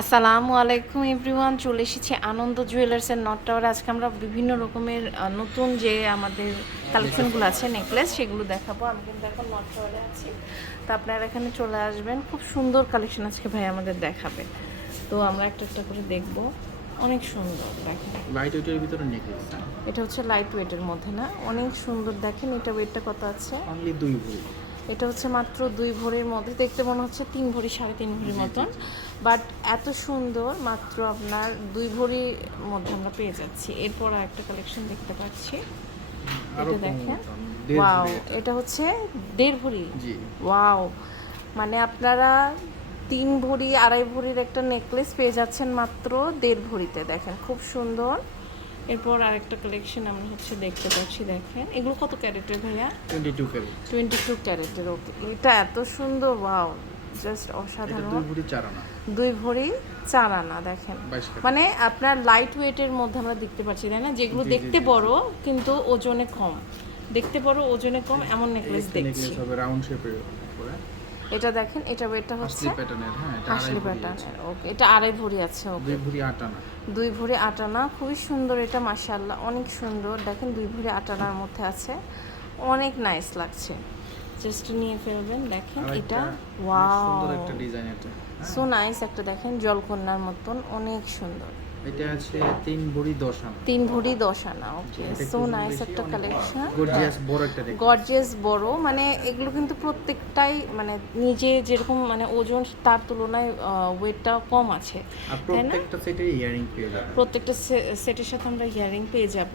আসসালামু আলাইকুম এভরিওয়ান চলে এসেছি আনন্দ জুয়েলার্সের নট টাওয়ার আজকে আমরা বিভিন্ন রকমের নতুন যে আমাদের কালেকশনগুলো আছে নেকলেস সেগুলো দেখাবো। আমি কিন্তু এখন নট টাওয়ারে আছি। তো আপনারা এখানে চলে আসবেন। খুব সুন্দর কালেকশন আজকে ভাই আমাদের দেখাবে। তো আমরা একটা একটা করে দেখব। অনেক সুন্দর দেখেন। লাইট ওয়েটের ভিতরে নেকলেস এটা হচ্ছে লাইট ওয়েটের মধ্যে না? অনেক সুন্দর দেখেন এটা ওয়েটটা কত আছে? অনলি দুই ভরি। এটা হচ্ছে মাত্র দুই ভরির মধ্যে। দেখতে মনে হচ্ছে তিন ভরি সাড়ে তিন ভরির মতন। বাট এত সুন্দর মাত্র আপনার দুই ভরির মধ্যে আমরা পেয়ে যাচ্ছি। এরপর আর একটা কালেকশন দেখতে পাচ্ছি। এটা দেখেন। ওয়াও এটা। এটা হচ্ছে দেড় ভরি? ওয়াও মানে আপনারা তিন ভরি আড়াই ভরির একটা নেকলেস পেয়ে যাচ্ছেন মাত্র দেড় ভরিতে। দেখেন খুব সুন্দর। এরপর আরেকটা কালেকশন আমরা হচ্ছে দেখতে পাচ্ছি দেখেন। এগুলো কত ক্যারেটের ভাইয়া? Twenty two carat twenty two ক্যারেটের ওকে এটা এত সুন্দর ওয়াও জাস্ট অসাধারণ। দুই ভরি চার আনা। দুই ভরি চার আনা দেখেন। মানে আপনার লাইট ওয়েটের মধ্যে আমরা দেখতে পাচ্ছি তাই না? যেগুলো দেখতে বড় কিন্তু ওজনে কম। দেখতে বড় ওজনে কম এমন নেকলেস দেখছি। রাউন্ড শেপের এটা দেখেন এটা এটা হচ্ছে প্যাটার্নের হ্যাঁ এটা আড়াই। প্যাটার্নের ওকে এটা আড়াই ভরি আছে ওকে। দুই ভরি আট আনা দুই ভরি আটানা খুবই সুন্দর এটা মাশাআল্লাহ অনেক সুন্দর। দেখেন দুই ভরি আটানার মধ্যে আছে। অনেক নাইস লাগছে। জাস্ট নিয়ে ফেলবেন দেখেন এটা ওয়াও সুন্দর একটা ডিজাইন এটা সো নাইস একটা দেখেন জলকন্যার মতন অনেক সুন্দর। এটা আছে তিন ভরি দশ আনা। তিন ভরি দশ আনা ওকে সো নাইস একটা কালেকশন গর্জিয়াস বড় একটা গর্জিয়াস বড় মানে এগুলো কিন্তু প্রত্যেকটাই মানে নিজে যেরকম মানে ওজন তার তুলনায় ওয়েটটা কম আছে প্রত্যেকটা সেটে ইয়ারিং পেয়ে যাবে। প্রত্যেকটা সেটের সাথে আমরা ইয়ারিং পেয়ে যাব।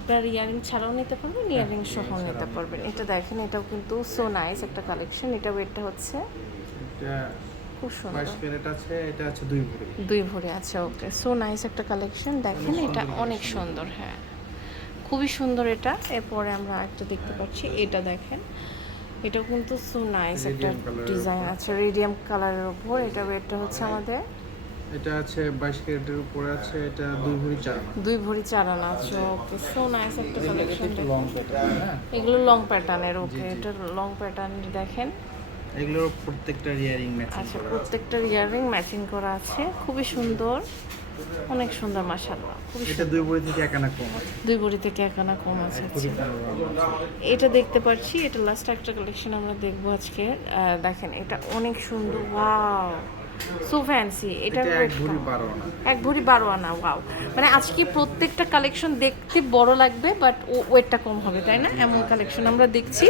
আপনার ইয়ারিং ছাড়াও নিতে পারবেন ইয়ারিং সহ নিতে পারবেন। এটা দেখেন এটাও কিন্তু সো নাইস একটা কালেকশন এটা ওয়েটটা হচ্ছে? এটা খুব সুন্দর। ক্যারেট আছে এটা আছে দুই ভরি। দুই ভরে আছে ওকে সো নাইস একটা কালেকশন দেখেন এটা অনেক সুন্দর হ্যাঁ। খুবই সুন্দর এটা। এরপরে আমরা একটা দেখতে পাচ্ছি এটা দেখেন। এটা কিন্তু সো নাইস একটা ডিজাইন আছে রেডিয়াম কালারের উপর। এটা ওয়েটটা হচ্ছে আমাদের? এটা আছে বাইশ ক্যারেটের উপরে আছে এটা দুই ভরি চার আনা। দুই ভরি চার আনা আছে ওকে সো নাইস একটা কালেকশন হ্যাঁ। এগুলো লং প্যাটার্নের ওকে। এটা লং প্যাটার্ন দেখেন। এগুলোর প্রত্যেকটা ইয়ারিং ম্যাচিং আচ্ছা প্রত্যেকটা ইয়ারিং ম্যাচিং করা আছে। খুবই সুন্দর। অনেক সুন্দর মাশাআল্লাহ। খুবই এটা দুই বড়িতে থেকে এক আনা কম আছে? দুই বড়িতে থেকে কম আছে? এক ভরি আচ্ছা। আছে। এটা দেখতে পাচ্ছি এটা লাস্ট একটা কালেকশন আমরা দেখব আজকে। দেখেন এটা অনেক সুন্দর ওয়াও সো ফ্যান্সি এটা এক ভরি বারো আনা। এক ভরি বারো আনা ওয়াও মানে আজকে প্রত্যেকটা কালেকশন দেখতে বড় লাগবে বাট ওয়েটটা কম হবে তাই না? এমন কালেকশন আমরা দেখছি।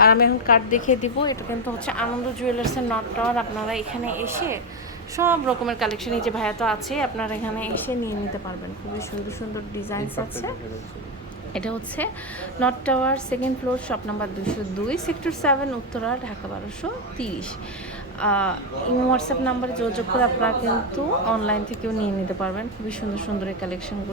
আর আমি এখন কার্ড দেখিয়ে দিব এটা কিন্তু হচ্ছে আনন্দ জুয়েলার্সের নট টাওয়ার আপনারা এখানে এসে সব রকমের কালেকশন এই যে ভাইয়া তো আছে আপনারা এখানে এসে নিয়ে নিতে পারবেন। খুবই সুন্দর সুন্দর ডিজাইনস আছে। এটা হচ্ছে north tower second floor shop number দুশো দুই সেক্টর সেভেন উত্তরা ঢাকা বারোশো তিরিশ। হোয়াটসঅ্যাপ নাম্বারে যোগাযোগ করে আপনারা কিন্তু অনলাইন থেকেও নিয়ে নিতে পারবেন। খুবই সুন্দর সুন্দর এই কালেকশনগুলো